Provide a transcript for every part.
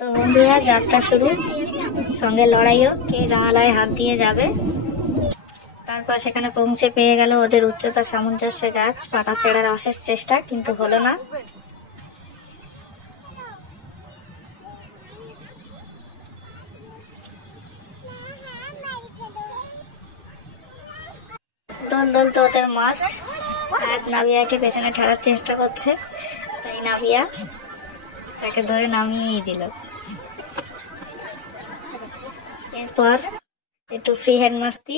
তো বন্ধুরা, যাত্রা শুরু, সঙ্গে লড়াইও, কে জানালায় হাত দিয়ে যাবে। তারপর সেখানে পৌঁছে পেয়ে গেল ওদের উচ্চতা সামঞ্জস্য গাছ। পাতা ছেড়ার অশেষ চেষ্টা, কিন্তু হলো না। দোল দোল তো ওদের মাস্ট। নাভিয়াকে পেছনে ঠেলার চেষ্টা করছে, তাই নাভিয়া তাকে ধরে নামিয়েই দিল। এরপর একটু ফ্রি হ্যান্ড মাস্তি।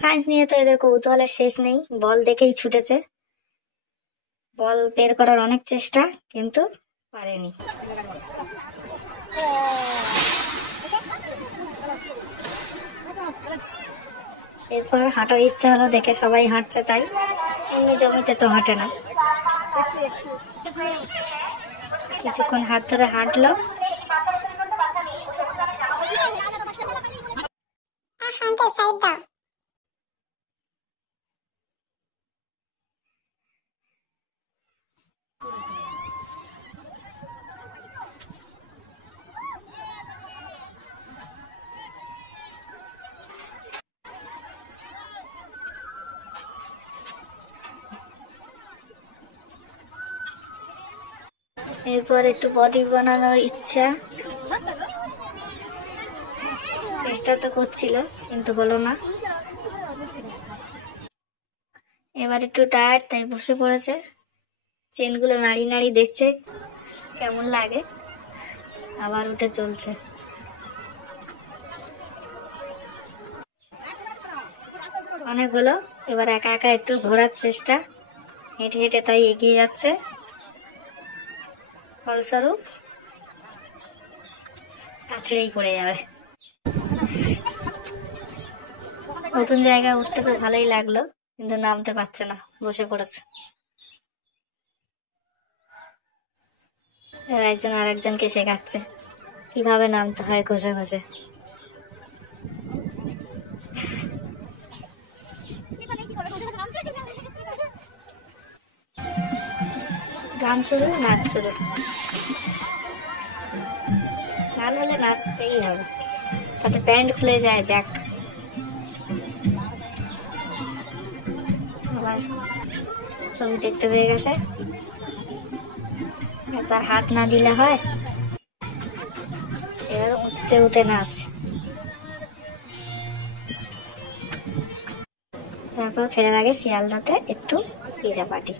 সায়েন্স নিয়ে তো এদের কৌতূহলের শেষ নেই। বল দেখেই ছুটেছে। বল বের করার অনেক চেষ্টা, কিন্তু পারেনি। এরপর হাঁটার ইচ্ছা হলো, দেখে সবাই হাঁটছে, তাই এমনি জমিতে তো হাঁটে না। কিছুক্ষণ হাত ধরে হাঁটলো। এরপর একটু বডি বানানোর ইচ্ছা, চেষ্টা তো করছিল, কিন্তু হলো না। এবার একটু টায়ার্ড, তাই বসে পড়েছে। চেনগুলো নাড়ি নাড়ি দেখছে কেমন লাগে, আবার উঠে চলছে। অনেক হলো, এবার একা একা একটু ঘোরার চেষ্টা। হেঁটে হেঁটে তাই এগিয়ে যাচ্ছে। ফলস্বরূপ কাছড়েই পড়ে যাবে। নতুন জায়গায় উঠতে তো ভালোই লাগলো, কিন্তু নামতে পারছে না, বসে পড়েছে। একজন আর একজনকে শেখাচ্ছে কিভাবে নামতে হয় ঘষে ঘষে। গান শুরু, নাচ শুরু। গান হলে নাচতেই হবে, তাতে প্যান্ট খুলে যায়। যাক, আবার ছবি দেখতে পেয়ে গেছে। একবার হাত না দিলে হয়। এবার উঠতে উঠে নাচ। তারপর ফেরার আগে শিয়ালদাতে একটু পিজা পার্টি।